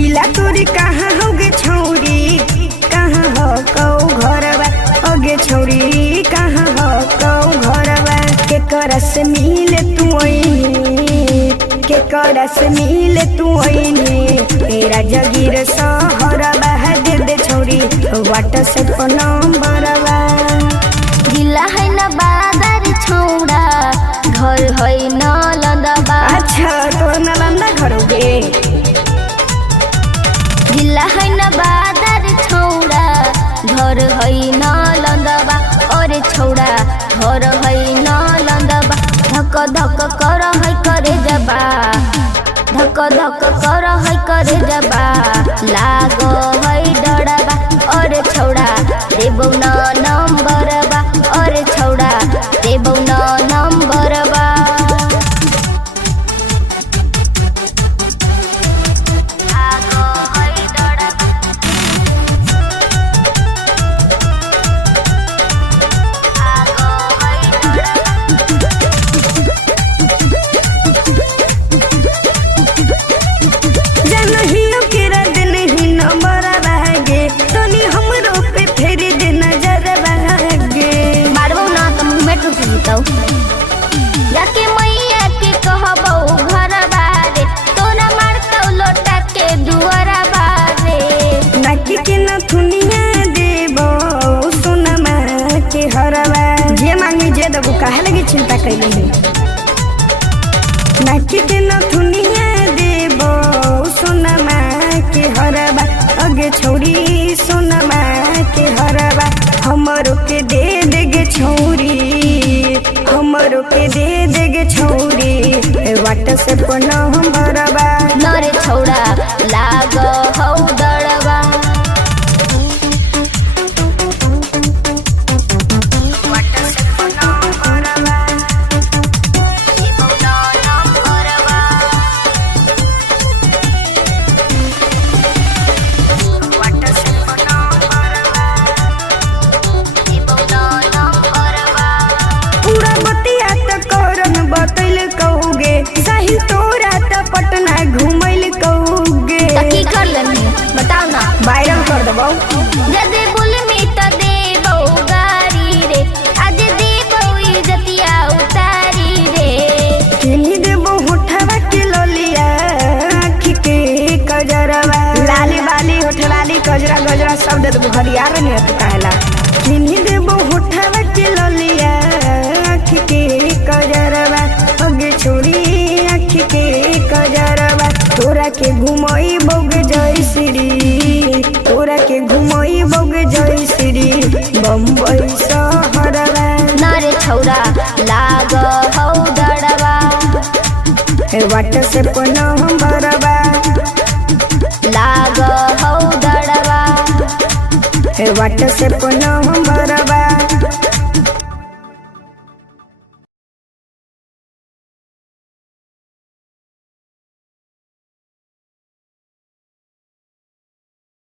जिला तोरी कहाँ होगे छौरी, कहाँ हो कौ घरवा, होगे छौरी कहाँ हो कौ घरवा। के करस मिले तू ओइनी, के करस मिले तू ओइनी, तेरा जगीर सहरवा दे दे छौरी व्हाट्सएप नंबरवा। जिला है न बादर छौड़ा, घर है नालंदा। अच्छा तो नालंदा घर होगे। जिला है न बादर छौड़ा, घर है नालंदा। और छौड़ा घर है नालंदा। धक धक कर है करे जबा, धक धक कर है करे जबा, लागो है डरबा। और छौड़ा देबौ न नंबरबा, और छौड़ा देबौ न नंबरबा। जाके मैया के कहबौ घर बारे, तोरा मारतौ लोटा के दुआरा बारे। नाकी के नथुनिया देबो सोनमा के हरवा, जे मांगी जे देबो काहे लगे चिंता कैले है। नाकी के नथुनिया देबो सोनमा के हरवा, अगे छौरी सोनमा के हरवा। हमरो के दे देगे छौरी, हमरो के दे देगे छौरी व्हाट्सएप नंबरवा। नरे छौड़ा लाग हौ दड़बा, व्हाट्सएप नंबरवा। पूरा बतिया त करन बतैल कहोगे, साहिल तोरा त पटना घुमैल कहोगे। की कर लेनी बताओ ना, वायरल कर देबौ। जदे बोल में त देबौ गारी रे, आज देबौ इज्जतिया उतारी रे। किनी देबौ होठवा के ललिया, आँखी के कजरवा, लाली बाली होठ लाली कजरा गजरा सब दे देबौ। हरियार नहीं होता कहला। किनी देबौ होठवा के ललिया, आँखी के कजरवा, अगे छोड़ी आँखी के कजरवा। तोरा के घुमई बौगे जय श्री, तोरा के घुमई बौगे जय श्री बम्बई शहरवा। नरे छौड़ा लाग हौ दड़बा, व्हाट्सएप नंबरवा। लाग हौ दड़बा, व्हाट्सएप नंबरवा।